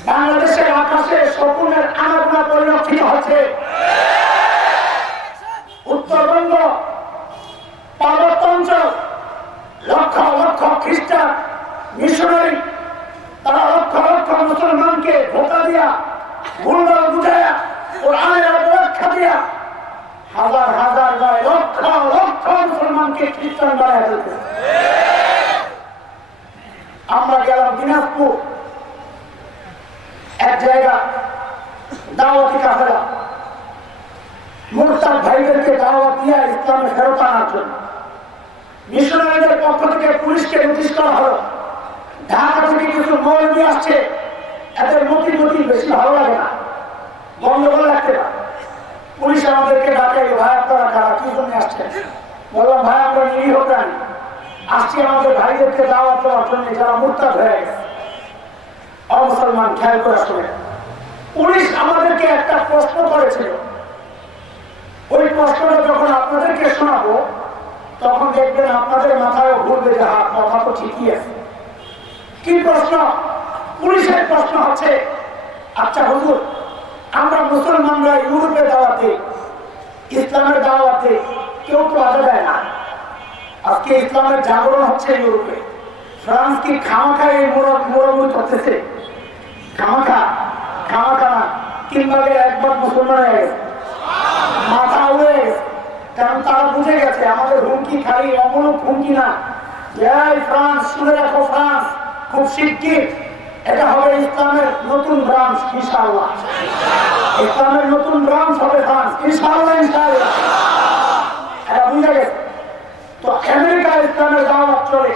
বাংলাদেশের আকাশে শকুনের আনাগোনা পরিলক্ষিত হচ্ছে। উত্তরবঙ্গ পার্বত্য অঞ্চল লক্ষ লক্ষ খ্রিস্টান মিশনারি, তারা লক্ষ লক্ষ মুসলমানকে ধোকা দিয়া ভুলভাল বুঝাইয়া কোরআনের অপব্যাখ্যা দিয়া হাজার হাজার নয় লক্ষ লক্ষ মুসলমানকে খ্রিস্টান বানায় ফেলতে। আমরা গেলাম দিনাজপুর, এক জায়গা দাওয়াতি কাফেলা, মুরতাদ ভাইদেরকে দাওয়াত দিয়া ইসলামে ফেরত আনার জন্য মিশনারিদের পক্ষ থেকে পুলিশকে নোটিশ করা হলো। ঢাকা থেকে কিছু মৌলবি আসছে, এদের মতি বেশি ভালো লাগে না, গন্ডগোল লাগতে না। পুলিশ আমাদেরকে ডাকে, ভাই আপনারা কারা, কি জন্য আসছেন? বললাম ভাই আমরা নিরীহ প্রাণী, আসছি আমাদের ভাইদেরকে দাওয়াত দেওয়ার জন্য যারা মুরতাদ হয়ে গেছে, অমুসলমান। খেয়াল করে শুনে, পুলিশ আমাদেরকে একটা প্রশ্ন করেছিল। ওই প্রশ্নটা যখন আপনাদেরকে শোনাবো তখন দেখবেন আপনাদের মাথায় ঘুরবে যে হাত কথা তো ঠিকই আছে। কি প্রশ্ন? পুলিশের প্রশ্ন হচ্ছে, আচ্ছা হুজুর, আমরা মুসলমানরা ইউরোপে দাওয়াতে, ইসলামের দাওয়াতে কেউ তো আদা দেয় না। আজকে ইসলামের জাগরণ হচ্ছে ইউরোপে, ফ্রান্স কি খামাখা এই মোড়ামুড়ি করতেছে? খামাখা না, 3 ভাগের 1 ভাগ মুসলমান হয়ে গেছে, মাথা উড়ে গেছে। কারণ তারা বুঝে গেছে আমাদের হুমকি খালি অমূলক হুমকি না। ফ্রান্স, শুনে রাখো, ফ্রান্স খুব শিগগির এটা হবে ইসলামের নতুন ব্রাঞ্চ, ইনশাআল্লাহ। ইসলামের নতুন ব্রাঞ্চ হবে ফ্রান্স, ইনশাআল্লাহ। এটা বুঝে গেছে। তো আমেরিকায় ইসলামের দাওয়াত চলে,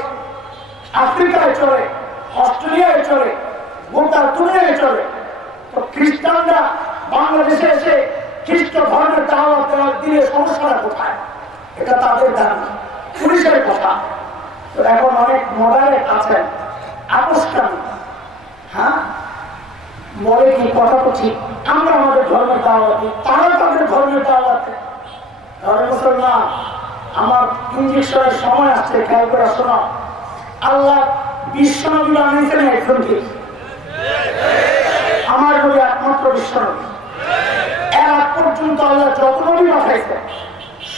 আফ্রিকায় চলে, অস্ট্রেলিয়ায় চলে, গোটা দুনিয়ায় চলে। তো খ্রিস্টানরা বাংলাদেশে এসে খ্রিস্ট ধর্মের দাওয়াত দিলে সমস্যাটা কোথায়? এটা তাদের দাবি, পুলিশের কথা। তো এখন অনেক মডারেট আছেন, আপোষকামী, হ্যাঁ বলে কি কথা তো ঠিক, আমরা আমাদের ধর্মের দাওয়াত দিই, তারা তাদের ধর্মের দাওয়াত দেয়। তাহলে মুসলমান, আমার ইঞ্জেকশনের সময় আসছে, খেয়াল করে শোনো। আল্লাহ বিশ্বনবী বানিয়েছেন একজনকে, আমার নবী একমাত্র বিশ্বনবী। এর আগ পর্যন্ত আল্লাহ যত নবী পাঠাইছেন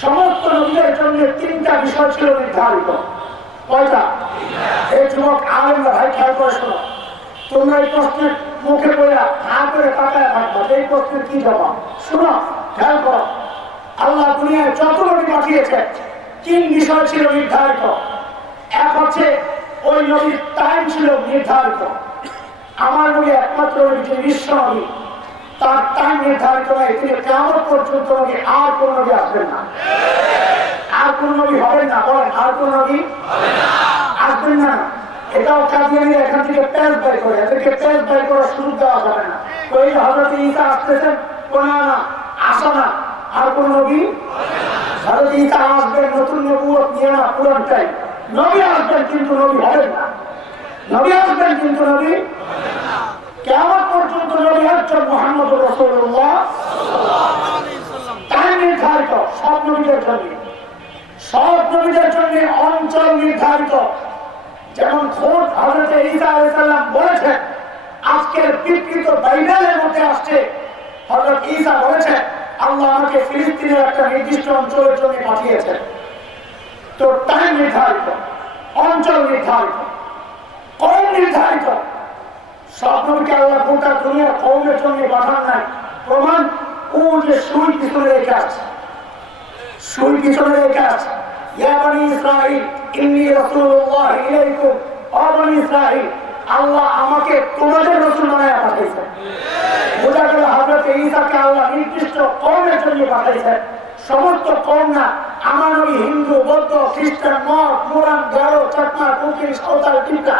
সমস্ত নবীদের জন্য 3টা বিষয় ছিল নির্ধারিত। কয়টা? এই যুবক আলেমরা ভাই খেয়াল করে শোনো, তোমরা এই প্রশ্নের মুখে পড়া হা করে তাকায় থাকবা, এই প্রশ্নের কি জবাব? শোনো, খেয়াল করো। আল্লাহ দুনিয়ায় যত নবী পাঠিয়েছে 3 বিষয় ছিল নির্ধারিত। এক হচ্ছে ওই নবীর টাইম ছিল নির্ধারিত। আমার নবী একমাত্র নবী, যে বিশ্ব নবী, তার টাইম নির্ধারিত নয়। তিনি কিয়ামত পর্যন্ত নবী, আর কোন নবী আসবেন না, আর কোন নবী হবেন না। বলেন, আর কোন নবী আসবেন না। এটাও কাদিয়ানীরা এখান থেকে পেজ বের করে, এদেরকে পেজ বের করার সুযোগ দেওয়া যাবে না। ওই হযরত ঈসা আসতেছেন, না আসা না, আর কোন নবী। হযরত ঈসা আসবেন নতুন নবুয়ত নিয়ে না, পুরানটাই। নবী আসবেন কিন্তু নবী হবেন না, নবী আসবেন কিন্তু নবী কিয়ামত পর্যন্ত নবী একজন, মুহাম্মদুর রাসূলুল্লাহ সাল্লাল্লাহু আলাইহি ওয়াসাল্লাম। টাইম নির্ধারিত সব নবীদের জন্য, সব নবীদের জন্য অঞ্চল নির্ধারিত। যেমন খোদ হযরত ঈসা আলাইহিস সালাম বলেছেন, আজকের বিকৃত বাইবেলের মধ্যে আসছে, হযরত ঈসা বলেছেন আল্লাহ আমাকে ফিলিস্তিনের একটা নির্দিষ্ট অঞ্চলের জন্য পাঠিয়েছেন। তো টাইম নির্ধারিত, অঞ্চল নির্ধারিত, কওম নির্ধারিত। সব নবীকে আল্লাহ গোটা দুনিয়ার কওমের জন্য পাঠান নাই। প্রমাণ, ও যে সুই পিছনে রেখে আছে, সুই পিছনে রেখে আছে। ইয়া বনি ইসরাঈল ইন্নী রাসূলুল্লাহ ইলাইকুম, ও বনি ইসরাঈল, আল্লাহ আমাকে তোমাদের রাসূল বানায়া পাঠিয়েছেন। বোঝা গেল হযরত ঈসাকে আল্লাহ নির্দিষ্ট কওমের জন্য পাঠাইছেন, সমস্ত কওম না। আমার নবী হিন্দু, বৌদ্ধ, খ্রিস্টান, মগ, মুরান, গারো, চাকমা, কুকি, সাঁওতাল, টিকা,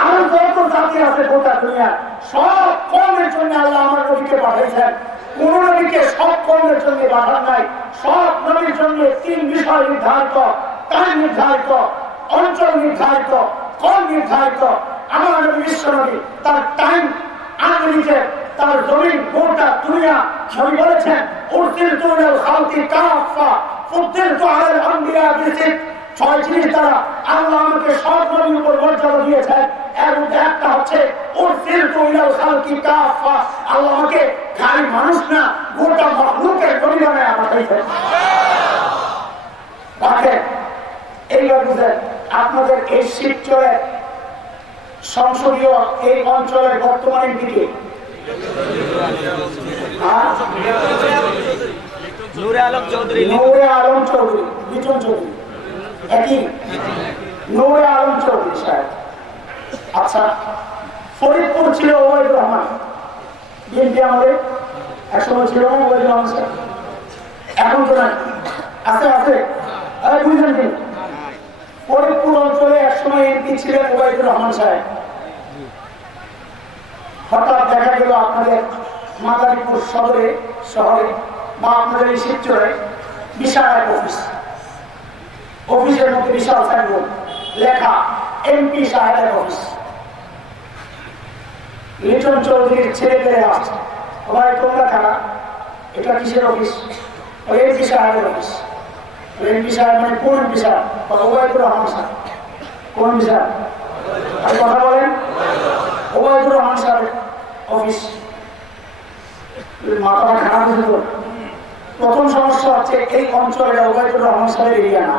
আর যত জাতি আছে গোটা দুনিয়া, সব কওমের জন্য আল্লাহ আমার নবীকে পাঠাইছেন। কোন নবীকে সব কওমের জন্য পাঠান নাই। সব নবীর জন্য 3 বিষয় নির্ধারিত, টাইম নির্ধারিত, অঞ্চল নির্ধারিত, কওম নির্ধারিত। আমার নবী বিশ্ব নবী, তার টাইম আনলিমিটেড, তার জমিন গোটা দুনিয়া। নবী বলেছেন, উরসিলতু ইলাল খালকি কাফা ফুদ্দিলতু আলাল আমবিয়া বিসিত। 6 জিনিস দ্বারা আল্লাহ আমাকে সব নবীর উপর মর্যাদা দিয়েছেন। এর মধ্যে একটা হচ্ছে উরসিলতু ইলাল খালকি কাফা, আল্লাহ আমাকে খালি মানুষ না, গোটা মাখলুকের নবী বানায়া পাঠাইছেন। দেখেন, এইবার বুঝেন, আপনাদের এই শিবচরে সংসদীয় এই অঞ্চলের বর্তমানে দিকে নূরে আলম চৌধুরী লিটন চৌধুরী একই নূরে আলম চৌধুরী সাহেব। আচ্ছা, ফরিদপুর ছিল ওবায়দুর রহমান, বিএনপি আমাদের একসময় ছিল না ওবায়দুর রহমান সাহেব? এখন তো নাই, আছে আছে বুঝলেন কি? ফরিদপুর অঞ্চলে একসময় এমপি ছিলেন ওবায়দুর রহমান সাহেব। হঠাৎ দেখা গেল আপনাদের মাদারীপুর শহরে বা আপনাদের এই শিবচরে বিশাল এক অফিসের মধ্যে বিশাল সাইনবোর্ড লেখা এমপি সাহেবের অফিস। লিটন চৌধুরীর ছেলে পেলে আসছে, ভাই তোমরা কারা, এটা কিসের অফিস? ওই এমপি সাহেবের অফিস। এমপি সাহেব মানে কোন এমপি সাহেব? ওবায়দুর রহমান সাহেব। কোন এমপি সাহেব? আপনি কথা বলেন। ওবায়দুর রহমান সাহেবের অফিস। মাথাটা খারাপ হয়েছে তো। প্রথম সমস্যা হচ্ছে এই অঞ্চলে ওবায়দুর রহমান সাহেবের এরিয়া না,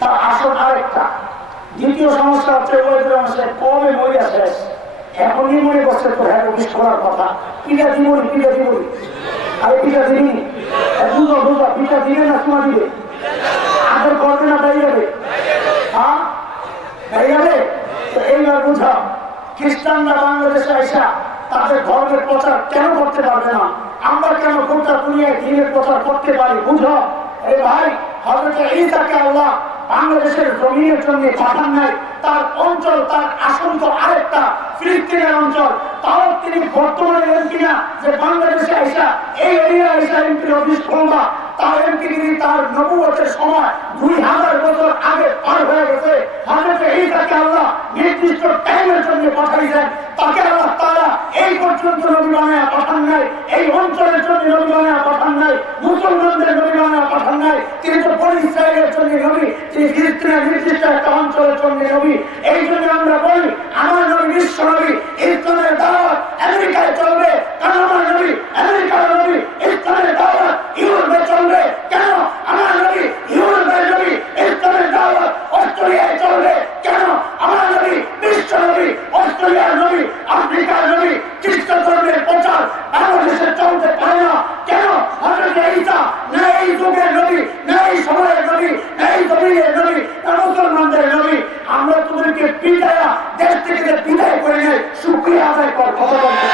তার আসল আরেকটা। দ্বিতীয় সমস্যা হচ্ছে ওবায়দুর রহমান সাহেব কমে মরিয়া শেষ, এখনই মনে করছে তো হ্যাঁ অফিস করার কথা। পিঠা দিবনি আরে পিঠা দিবি বুঝা পিঠা দিবে না তোমার দিবে আগের করবে না তাই যাবে, হ্যাঁ তাই যাবে। তো এইবার বুঝা খ্রিস্টানরা বাংলাদেশে আসা তাদের ধর্মের প্রচার কেন করতে পারবে না, আমরা কেন গোটা দুনিয়ায় দিনের প্রচার করতে পারি? বুঝো এ ভাই, হযরত ঈসাকে আল্লাহ বাংলাদেশের জমিনের জন্য পাঠান নাই, তার অঞ্চল তার আসন তো আরেকটা ফিলিস্তিনের অঞ্চল। তাও তিনি বর্তমানে এমপি না যে বাংলাদেশে আইসা এই এরিয়া আইসা এমপির অফিস খুলবা। তার এমপিগিরি তার নবুয়তের সময় 2000 বছর আগে পার হয়ে গেছে। হযরত ঈসাকে আল্লাহ নির্দিষ্ট টাইমের জন্য পাঠাইছেন, তাকে আল্লাহ তাআলা এই পর্যন্ত নবী বানায়া পাঠান নাই, এই অঞ্চলের জন্য নবী বানায়া পাঠান নাই, মুসলমানদের নবী বানায়া পাঠান নাই। তিনি তো বনী ইসরাঈলের জন্য নবী, তিনি ফিলিস্তিনের নির্দিষ্ট একটা অঞ্চলের জন্য নবী। এই জন্য আমরা বলি আমার নবী বিশ্ব নবী, ইসলামের দাওয়াত আমেরিকায় চলবে কারণ আমার নবী আমেরিকার নবী, ইসলামের দাওয়াত ইউরোপে চলবে কেন আমার নবী ইউরোপের নবী, ইসলামের দাওয়াত অস্ট্রেলিয়ায় চলবে কেন আমার নবী বিশ্ব নবী, অস্ট্রেলিয়ার নবী, আফ্রিকার নবী। খ্রিস্ট ধর্মের প্রচার বাংলাদেশে চলতে পারে না কেন? হযরত ঈসা না এই যুগের নবী, না এই সময়ের নবী, না এই জমিনের নবী, না মুসলমানদের নবী। আমরা তোদেরকে পিটায়া দেশ থেকে বিদায় করে নেই, শুকরিয়া আদায় কর। কথা বলতে